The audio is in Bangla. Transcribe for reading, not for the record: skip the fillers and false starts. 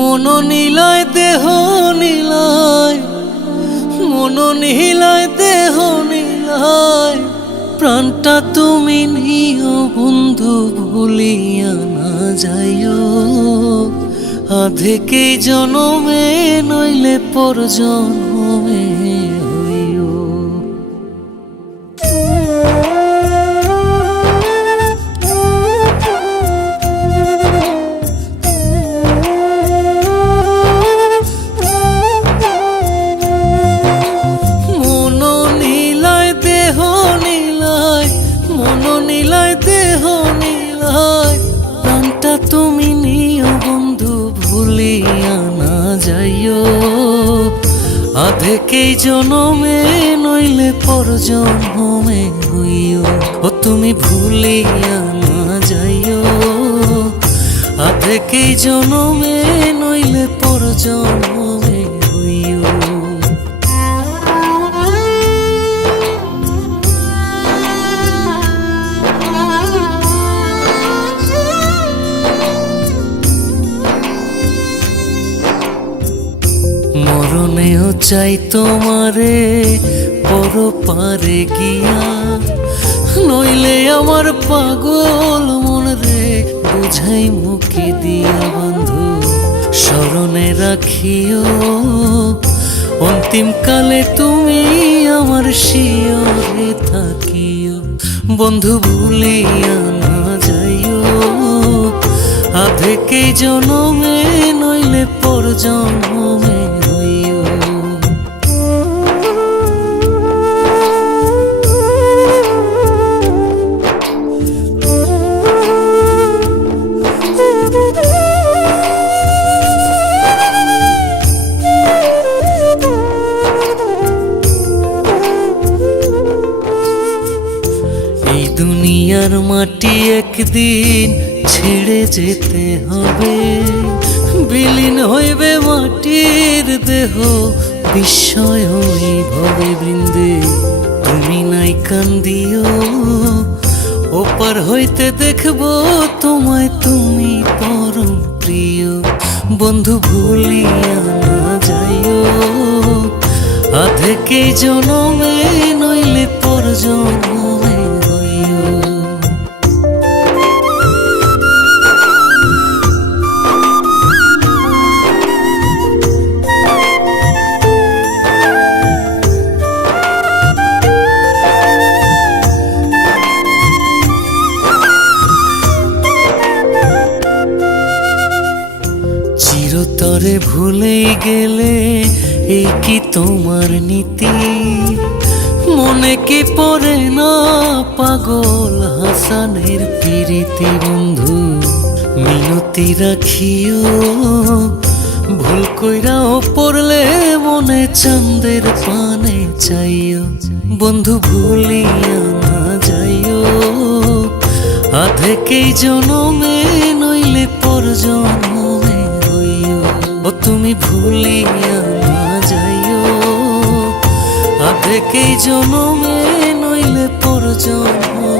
মন নিলয় দেহ নিলয়, মন নিলয় দেহ নিলয়, প্রাণটা তুমি নিও বন্ধু ভুলিয়া না যাইও। আধেকেই জনমে নইলে পর জন্মে হইও। মন নিলয় দেহ নিলয়, মন নিলয় দেহ নিলয়, প্রাণটা তুমি নিও বন্ধু ভুলিয়া না যাইও। আধেকেই জনমে নইলে পর জন্মে হইও। ও তুমি ভুলিয়া না যাইও, আধেকেই জনমে নইলে পর জন্মে হইও। মরণেও চাই তোমারে পর পারে গিয়া, নইলে আমার পাগল মন রে বুঝাই মুখে দিয়া। বন্ধু স্মরণে রাখিও, অন্তিম কালে তুমি আমার শিয়রে থাকিও। বন্ধু ভুলিয়া না যাইও, আধেকেই জনমে নইলে পর জন্মে হইও। এই দুনিয়ার মাটি একদিন ছেড়ে যেতে হবে, বিলীন হইবে মাটির দেহ বিস্ময় ভবে বৃন্দে। তুমি নাই কান্দিও, ওপার হইতে দেখবো তোমায় তুমি পরম প্রিয়। বন্ধু ভুলিয়া না যাইও, আধেকেই জনমে নইলে পর জন্মে হইও। চিরতরে ভুলেই গেলে এই কি তোমার নীতি? মনে কি পড়ে না পাগল হাসানের প্রীতি? বন্ধু মিনতি রাখিও, ভুল কইরাও পড়লে মনে চাঁদের পানে চাইও। বন্ধু ভুলিয়া না যাইও, আধেকেই জনমে নইলে পর জন্মে হইও। ও তুমি ভুলিয়া না যাইও, আধেকেই জনমে নইলে পর জন্মে